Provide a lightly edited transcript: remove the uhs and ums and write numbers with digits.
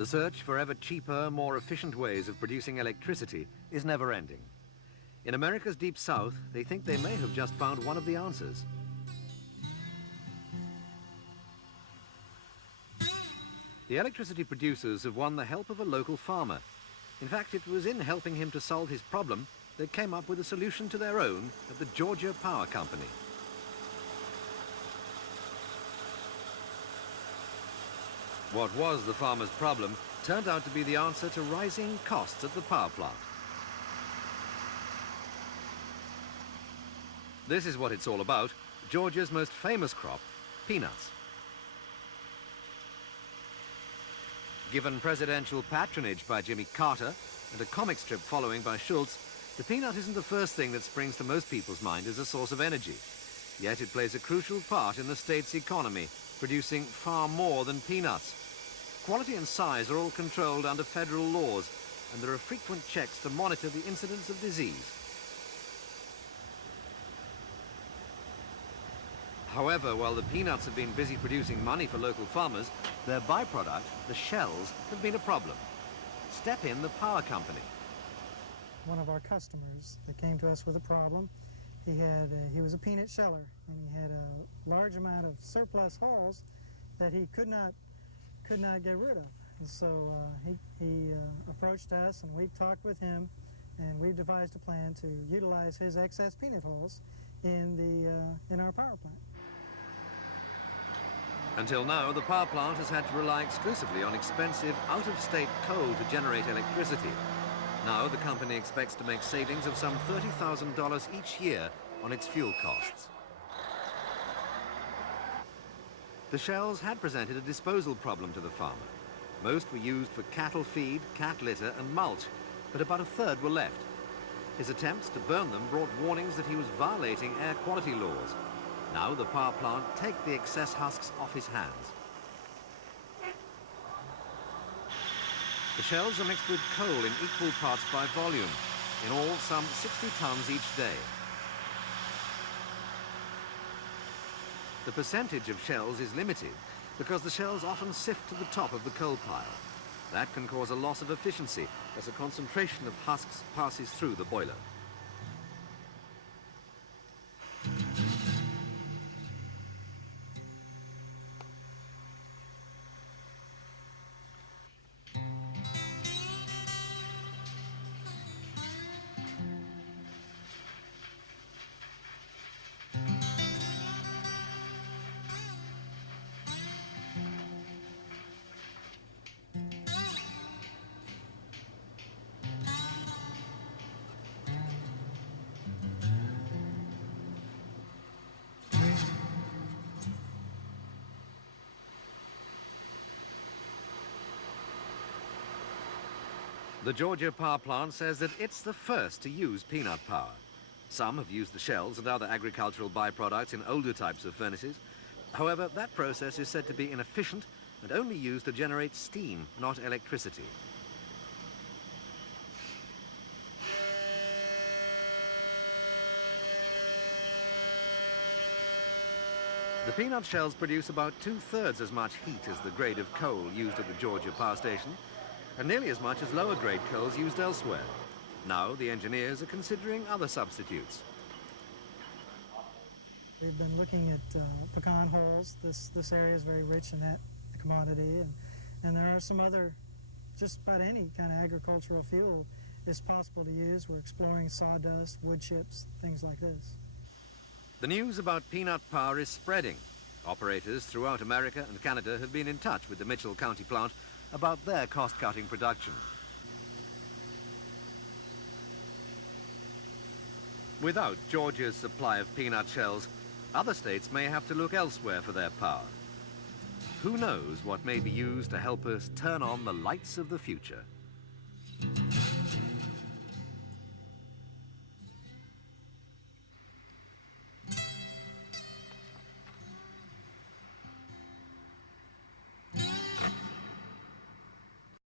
The search for ever cheaper, more efficient ways of producing electricity is never ending. In America's deep south, they think they may have just found one of the answers. The electricity producers have won the help of a local farmer. In fact, it was in helping him to solve his problem they came up with a solution to their own at the Georgia Power Company. What was the farmer's problem turned out to be the answer to rising costs at the power plant. This is what it's all about, Georgia's most famous crop, peanuts. Given presidential patronage by Jimmy Carter and a comic strip following by Schultz, the peanut isn't the first thing that springs to most people's mind as a source of energy. Yet it plays a crucial part in the state's economy, producing far more than peanuts. Quality and size are all controlled under federal laws, and there are frequent checks to monitor the incidence of disease. However, while the peanuts have been busy producing money for local farmers, their byproduct, the shells, have been a problem. Step in the power company. One of our customers that came to us with a problem, he was a peanut sheller, and he had a large amount of surplus hulls that he could not get rid of. And so he approached us, and we talked with him, and we devised a plan to utilize his excess peanut hulls in our power plant. Until now, the power plant has had to rely exclusively on expensive, out-of-state coal to generate electricity. Now, the company expects to make savings of some $30,000 each year on its fuel costs. The shells had presented a disposal problem to the farmer. Most were used for cattle feed, cat litter and mulch, but about a third were left. His attempts to burn them brought warnings that he was violating air quality laws. Now the power plant take the excess husks off his hands. The shells are mixed with coal in equal parts by volume, in all some 60 tons each day. The percentage of shells is limited because the shells often sift to the top of the coal pile. That can cause a loss of efficiency as a concentration of husks passes through the boiler. The Georgia power plant says that it's the first to use peanut power. Some have used the shells and other agricultural byproducts in older types of furnaces. However, that process is said to be inefficient and only used to generate steam, not electricity. The peanut shells produce about 2/3 as much heat as the grade of coal used at the Georgia power station, and nearly as much as lower grade coals used elsewhere. Now the engineers are considering other substitutes. We've been looking at pecan hulls. This area is very rich in that commodity, and there are some other, just about any kind of agricultural fuel is possible to use. We're exploring sawdust, wood chips, things like this. The news about peanut power is spreading. Operators throughout America and Canada have been in touch with the Mitchell County plant about their cost-cutting production. Without Georgia's supply of peanut shells, other states may have to look elsewhere for their power. Who knows what may be used to help us turn on the lights of the future?